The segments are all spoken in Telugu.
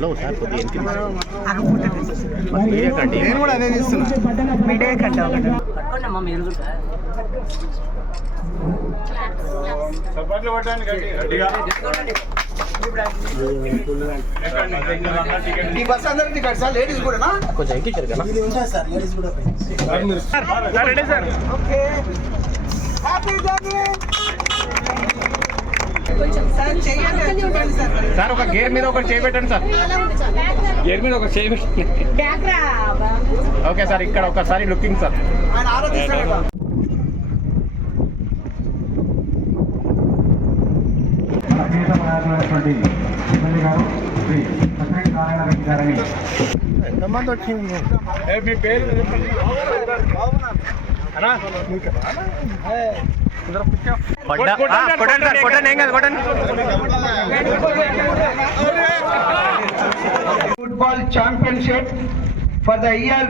హలో సార్ లేడీస్ కూడా కొంచెం ఎక్కించారు కదా. సార్ లేడీస్ కూడా ready sir okay. Happy journey sir. ఒక గేర్ మీద ఒకటి చేయబెట్టండి సార్. గేర్ మీద ఒక చేయబెట్టండి ఓకే సార్ ఇక్కడ ఒకసారి లుకింగ్ సార్. ఎంతమంది వచ్చింది మీ పేరు? కొట్టండి సార్ కొట్టండి ఏం కాదు కొట్టండి. Football championship for the year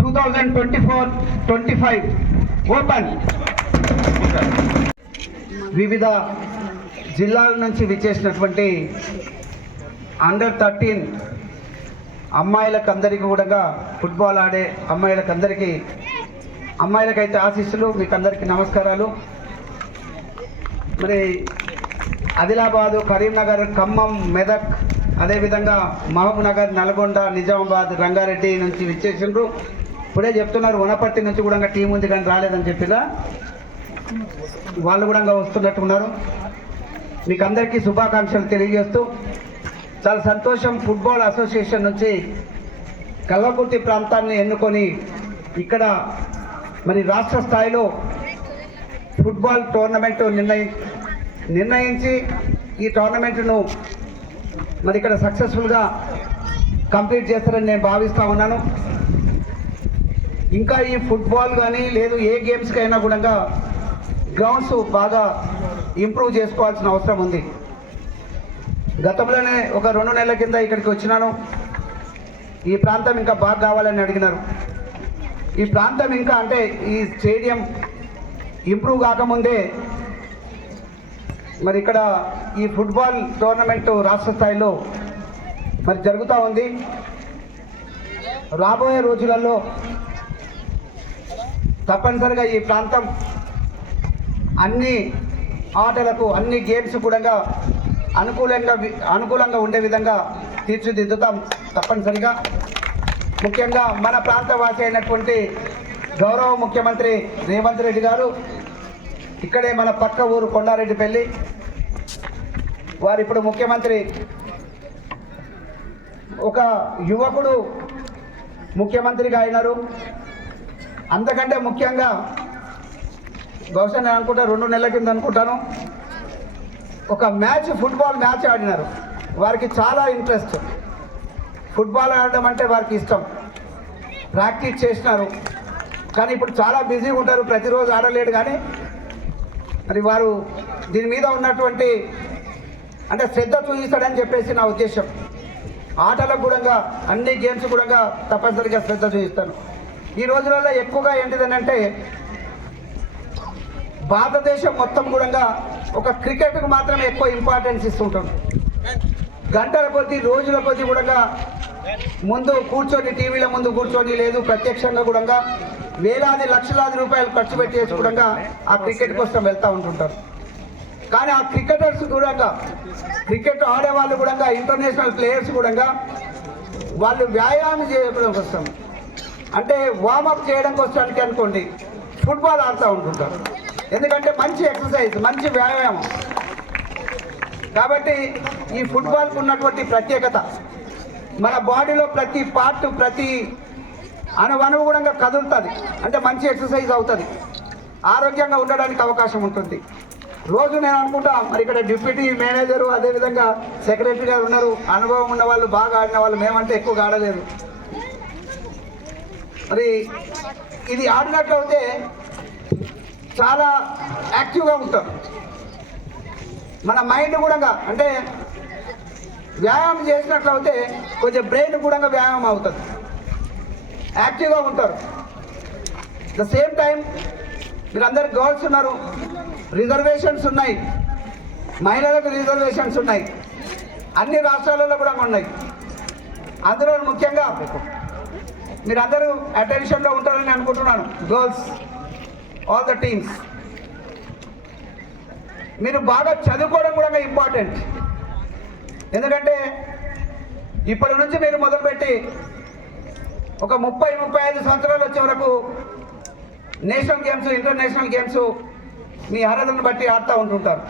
2024-25 open వివిధ జిల్లాల నుంచి విచ్చేసినటువంటి అండర్ థర్టీన్ అమ్మాయిలకు అందరికీ కూడా ఫుట్బాల్ ఆడే అమ్మాయిలకు అందరికీ అమ్మాయిలకైతే ఆశీస్సులు మీకు అందరికీ నమస్కారాలు. మరి ఆదిలాబాదు కరీంనగర్ ఖమ్మం మెదక్ అదేవిధంగా మహబూబ్నగర్ నల్గొండ నిజామాబాద్ రంగారెడ్డి నుంచి విచ్చేసిండ్రు. ఇప్పుడే చెప్తున్నారు వనపర్తి నుంచి కూడా టీం ఉంది కానీ రాలేదని చెప్పిరా వాళ్ళు కూడా వస్తున్నట్టున్నారు మీకు అందరికీ శుభాకాంక్షలు తెలియజేస్తూ చాలా సంతోషం ఫుట్బాల్ అసోసియేషన్ నుంచి కల్వకుర్తి ప్రాంతాన్ని ఎన్నుకొని ఇక్కడ మరి రాష్ట్ర స్థాయిలో ఫుట్బాల్ టోర్నమెంట్ నిర్ణయి నిర్ణయించి ఈ టోర్నమెంట్ను మరి ఇక్కడ సక్సెస్ఫుల్గా కంప్లీట్ చేస్తారని నేను భావిస్తూ ఉన్నాను. ఇంకా ఈ ఫుట్బాల్ కానీ లేదు ఏ గేమ్స్కి అయినా కూడా గ్రౌండ్స్ బాగా ఇంప్రూవ్ చేసుకోవాల్సిన అవసరం ఉంది. గతంలోనే ఒక రెండు నెలల కింద ఇక్కడికి వచ్చినాను. ఈ ప్రాంతం ఇంకా బాగా కావాలని అడిగినారు. ఈ ప్రాంతం ఇంకా అంటే ఈ స్టేడియం ఇంప్రూవ్ కాకముందే మరి ఇక్కడ ఈ ఫుట్బాల్ టోర్నమెంట్ రాష్ట్ర స్థాయిలో మరి జరుగుతూ ఉంది. రాబోయే రోజులలో తప్పనిసరిగా ఈ ప్రాంతం అన్ని ఆటలకు అన్ని గేమ్స్ కూడా అనుకూలంగా అనుకూలంగా ఉండే విధంగా తీర్చిదిద్దుతాం తప్పనిసరిగా. ముఖ్యంగా మన ప్రాంతవాసి అయినటువంటి గౌరవ ముఖ్యమంత్రి రేవంత్ రెడ్డి గారు ఇక్కడే మన పక్క ఊరు కొండారెడ్డిపల్లి. వారు ఇప్పుడు ముఖ్యమంత్రి. ఒక యువకుడు ముఖ్యమంత్రిగా అయినారు. అంతకంటే ముఖ్యంగా బహుశా నేను అనుకుంటా రెండు నెలల కింద అనుకుంటాను. ఒక మ్యాచ్ ఫుట్బాల్ మ్యాచ్ ఆడినారు. వారికి చాలా ఇంట్రెస్ట్. ఫుట్బాల్ ఆడడం అంటే వారికి ఇష్టం. ప్రాక్టీస్ చేసినారు. కానీ ఇప్పుడు చాలా బిజీగా ఉంటారు. ప్రతిరోజు ఆడలేడు కానీ మరి వారు దీని మీద ఉన్నటువంటి అంటే శ్రద్ధ చూపిస్తాడని చెప్పేసి నా ఉద్దేశం. ఆటలకు కూడా అన్ని గేమ్స్ కూడా తప్పనిసరిగా శ్రద్ధ చూపిస్తాను ఈ రోజులలో ఎక్కువగా ఏంటిదనంటే భారతదేశం మొత్తం కూడా ఒక క్రికెట్కు మాత్రమే ఎక్కువ ఇంపార్టెన్స్ ఇస్తుంటాం. గంటల కొద్దీ రోజుల కొద్దీ కూడా ముందు కూర్చొని టీవీల ముందు కూర్చొని లేదు ప్రత్యక్షంగా కూడా వేలాది లక్షలాది రూపాయలు ఖర్చు పెట్టేసి కూడా ఆ క్రికెట్ కోసం వెళ్తూ ఉంటుంటారు. కానీ ఆ క్రికెటర్స్ కూడా క్రికెట్ ఆడేవాళ్ళు కూడా ఇంటర్నేషనల్ ప్లేయర్స్ కూడా వాళ్ళు వ్యాయామం చేయడం కోసం. అంటే వార్మప్ చేయడం కోసానికి అనుకోండి ఫుట్బాల్ ఆడుతూ ఉంటుంటారు. ఎందుకంటే మంచి ఎక్సర్సైజ్ మంచి వ్యాయామం. కాబట్టి ఈ ఫుట్బాల్కు ఉన్నటువంటి ప్రత్యేకత మన బాడీలో ప్రతి పార్ట్ ప్రతి అణువణువు కదులుతుంది. అంటే మంచి ఎక్సర్సైజ్ అవుతుంది. ఆరోగ్యంగా ఉండడానికి అవకాశం ఉంటుంది. రోజు నేను అనుకుంటా మరి ఇక్కడ డిప్యూటీ మేనేజరు అదేవిధంగా సెక్రటరీ గారు ఉన్నారు. అనుభవం ఉన్న వాళ్ళు బాగా ఆడిన వాళ్ళు మేమంటే ఎక్కువగా ఆడలేదు. మరి ఇది ఆడినట్లయితే చాలా యాక్టివ్గా ఉంటాం. మన మైండ్ కూడా అంటే వ్యాయామం చేసినట్లయితే కొంచెం బ్రెయిన్ కూడా వ్యాయామం అవుతుంది. యాక్టివ్గా ఉంటారు. ద సేమ్ టైం మీరు గర్ల్స్ ఉన్నారు. రిజర్వేషన్స్ ఉన్నాయి. మహిళలకు రిజర్వేషన్స్ ఉన్నాయి. అన్ని రాష్ట్రాలలో కూడా ఉన్నాయి. అందులో ముఖ్యంగా మీరందరూ అటెన్షన్లో ఉంటారని అనుకుంటున్నాను. Girls all the teams. మీరు బాగా చదువుకోవడం కూడా ఇంపార్టెంట్. ఎందుకంటే ఇప్పటి నుంచి మీరు మొదలుపెట్టి ఒక ముప్పై ముప్పై ఐదు సంవత్సరాలు వచ్చే వరకు నేషనల్ గేమ్స్ ఇంటర్నేషనల్ గేమ్స్ మీ అర్హతను బట్టి ఆడుతూ ఉంటుంటారు.